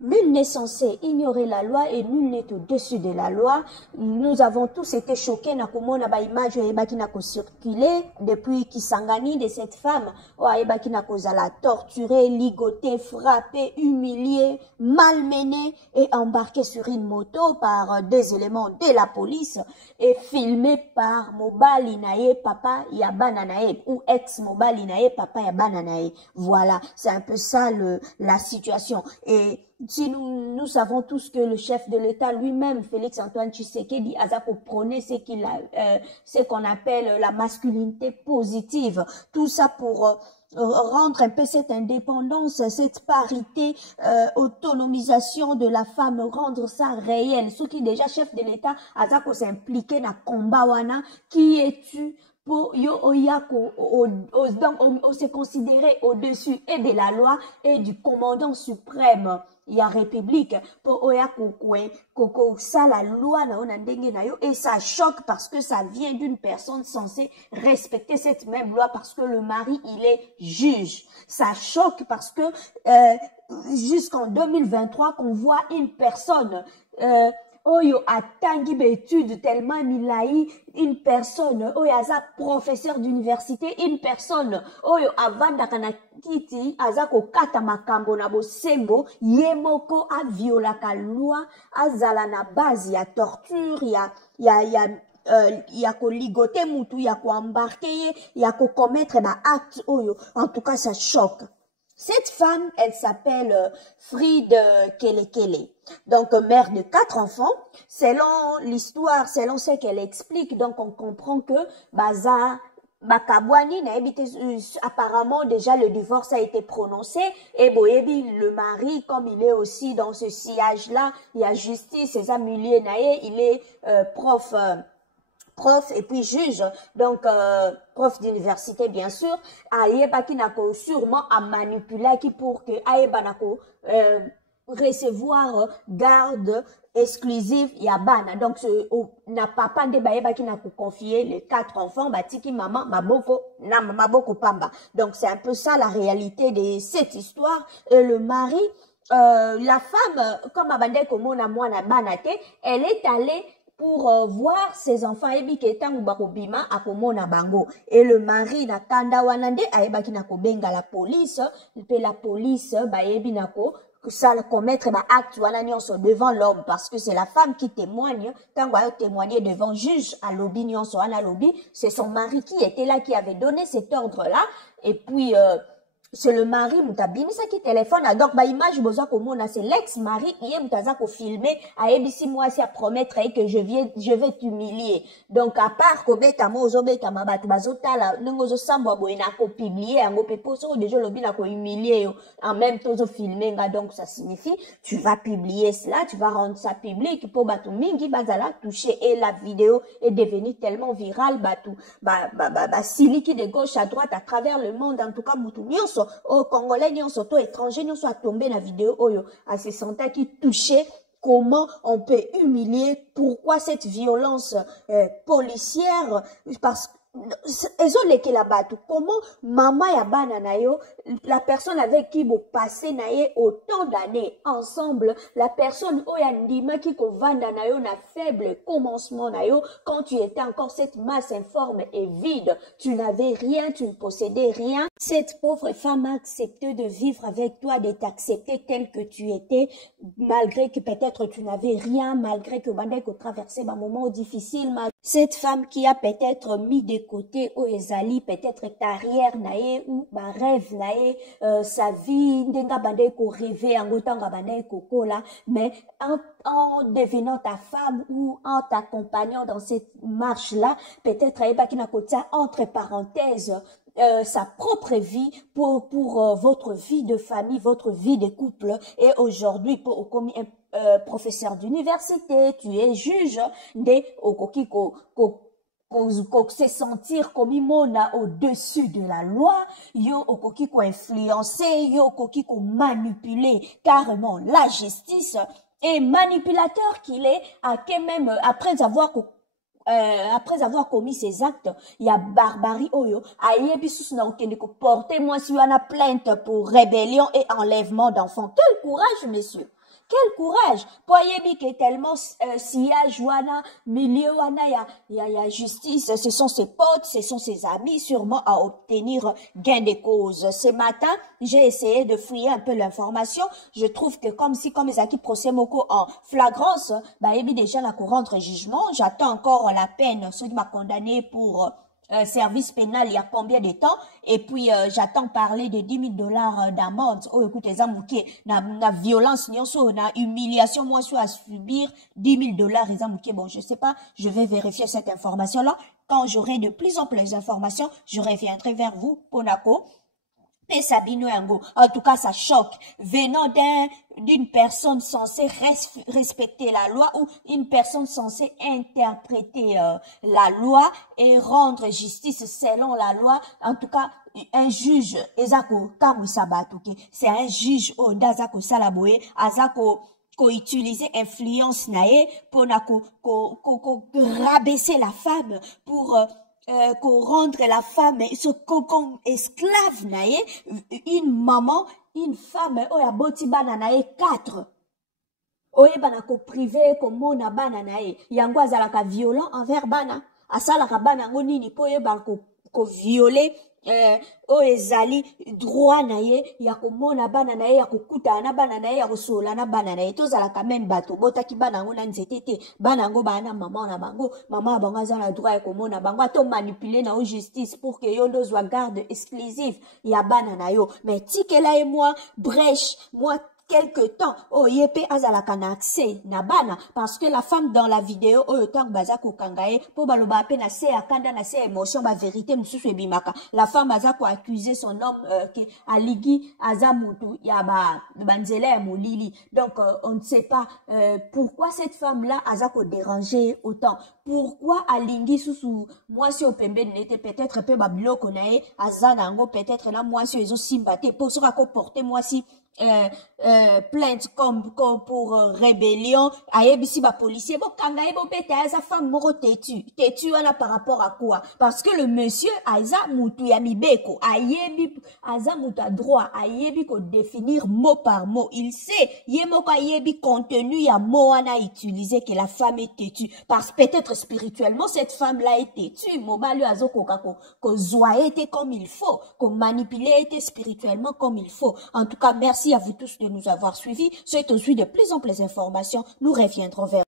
Nul n'est censé ignorer la loi et nul n'est au-dessus de la loi. Nous avons tous été choqués na komona ba image qui n'a circulé depuis Kisangani de cette femme qui n'a kozala torturée, ligotée, frappée, humiliée, malmenée et embarquée sur une moto par des éléments de la police et filmée par Mobali Naye papa Yabana Naye ou ex Mobali Naye papa Yabana Naye. Voilà, c'est un peu ça la situation. Et si nous savons tous que le chef de l'État lui-même, Félix-Antoine Tshisekedi, Azako prônait ce qu'on appelle la masculinité positive. Tout ça pour rendre un peu cette indépendance, cette parité, autonomisation de la femme, rendre ça réel. Ce qui déjà chef de l'État, Azako s'impliquait dans combat wana, qui es-tu? Pour se considérer au-dessus et de la loi et du commandant suprême ya république pour ça la loi et ça choque parce que ça vient d'une personne censée respecter cette même loi parce que le mari il est juge. Ça choque parce que jusqu'en 2023 qu'on voit une personne Oyo atangi betude tellement milai, une personne, oyo aza professeur d'université, une personne, oyo avanda kana kiti, aza ko kata makambo na bosembo, yemoko a violaka loi, azala na base ya torture, ya ko ligoter mutu, ya ko embarquer, ya ko commettre ma acte oyo. En tout cas, ça choque. Cette femme, elle s'appelle Fride Kelekele. Donc, mère de 4 enfants. Selon l'histoire, selon ce qu'elle explique, donc on comprend que Baza Bakabwani apparemment déjà le divorce a été prononcé et Boyebi le mari comme il est aussi dans ce sillage là, il y a justice, c'est ça milieu naé, il est prof et puis juge, donc prof d'université bien sûr, Aïeba qui n'a sûrement à manipuler qui pour que Aïeba n'a recevoir garde exclusive Yabana. Donc n'a papa de Baïeba qui n'a confié les 4 enfants, Batiki maman maboko pamba. Donc c'est un peu ça la réalité de cette histoire. Et le mari, la femme comme Abandé Komona Mwana Banate, elle est allée pour voir ses enfants ebiketa ngubakobima akomona bango et le mari na kanda wanande ayebaki na kobenga la police pe la police bayebi nako ça commettre ba acte wana nyonso devant l'homme parce que c'est la femme qui témoigne quand va témoigner devant juge à lobby nyonso wana lobby c'est son mari qui était là qui avait donné cet ordre là et puis c'est le mari mutabini ça qui téléphone donc ba image besoin komona c'est l'ex-mari hier mutaza ko filmer a ebisi moi si à promettre que je vais t'humilier donc à part ko beta mo zo beta mabatu bazotala ngozo sambo boyena ko publier ngo pepo so déjà lobi na ko humilier en même temps zo filmer nga donc ça signifie tu vas publier cela tu vas rendre ça public pour batu mingi bazala toucher et la vidéo est devenue tellement virale batu siliki de gauche à droite à travers le monde en tout cas mutu au Congolais, surtout étrangers, nous soit tombés dans la vidéo, oyo, à ces sentais qui touchaient comment on peut humilier, pourquoi cette violence policière, parce que comment maman ya bana na yo, la personne avec qui vous passez naye autant d'années ensemble, la personne oya ndima qui ko vanda na yo na faible commencement na yo, quand tu étais encore cette masse informe et vide, tu n'avais rien, tu ne possédais rien. Cette pauvre femme a accepté de vivre avec toi, de t'accepter tel que tu étais, malgré que peut-être tu n'avais rien, malgré que bande ko traversait un moment difficile. Cette femme qui a peut-être mis de côté au ezali peut-être carrière nae ou ba rêve nae sa vie ndenga bande ko rêver en otanga bande ko kola mais en devenant ta femme ou en t'accompagnant dans cette marche là peut-être eba qui n'a kotia entre parenthèses sa propre vie pour votre vie de famille, votre vie de couple et aujourd'hui pour comme professeur d'université, tu es juge de okokiko se sentir comme imona au-dessus de la loi, yo okokiko influencer, yo okokiko manipuler carrément la justice et manipulateur qu'il est à que même après avoir commis ces actes, il y a barbarie oyo, ayebi sous na okende ko porter moi si on a plainte pour rébellion et enlèvement d'enfants. Quel courage, monsieur! Quel courage! Poyebi qui est tellement sillage wana, milieu wana, y a justice, ce sont ses potes, ce sont ses amis sûrement à obtenir gain de cause. Ce matin, j'ai essayé de fouiller un peu l'information. Je trouve que comme les acquis procès moko en flagrance, bah yebi déjà la rendre jugement. J'attends encore la peine, ceux qui m'a condamné pour service pénal il y a combien de temps, et puis j'attends parler de 10 000 $ d'amende. Oh écoutez, ça mouké na violence nyonso na humiliation moi je suis à subir 10 000 $ et ça mouké. Bon, je sais pas, je vais vérifier cette information là. Quand j'aurai de plus en plus d'informations, je reviendrai vers vous, Ponako. Et Sabino Yango. En tout cas, ça choque. Venant d'une personne censée respecter la loi ou une personne censée interpréter la loi et rendre justice selon la loi. En tout cas, un juge, Ezako Kamusabatuke, c'est un juge Ondazako Salaboye, Azako ko utiliser influence nae pour rabaisser la femme, pour qu'on rendre la femme comme esclave nae, une maman, une femme, oya boti bana nae 4. Oye bana ko privé ko mona bana nae, yango azalaka violent envers bana, asalaka bana ngo nini po ye bana ko violer oyo ezali droit na ye ya komona bana na ye ya kokutana na bana na ye ya kosola na bana na ye. Tozalaka même bato botaki bana ngo na nzete te, bana ngo bana mama na bango, mama na bango aza na droit ya komona bango, ato manipuler na justice pour que yo ndozwa garde exclusive ya bana na yo. Mais tikela et moi brèche moi quelque temps, oh yepe azalaka na accès na bana, parce que la femme dans la vidéo, oh tant bazako kangaye, po baloba pe na se akanda na se émotion, ba vérité mususu ebimaka. La femme azako accuser son homme que aligi azamutu ya banzela ya molili. Donc on ne sait pas pourquoi cette femme là azako déranger autant. Pourquoi alingi susu moi si opembe n'était peut-être pe babloko nae azana ngo peut-être là moi si ils ont sympathie pour se porter moi si plainte comme pour rébellion ayebisi ba policier bo kangaye bo beta sa femme moko têtu wana par rapport à quoi? Parce que le monsieur aza mutu ya mibeko ayebi aza mutu à droit ayebi ko définir mot par mot, il sait yemoko ayebi contenu ya mot wana utiliser que la femme est têtue, parce peut-être spirituellement cette femme là est têtue, mobali azoko ko zoaete comme il faut, ko manipuler spirituellement comme il faut. En tout cas, merci à vous tous de nous avoir suivis. Souhaitons de plus en plus d'informations. Nous reviendrons vers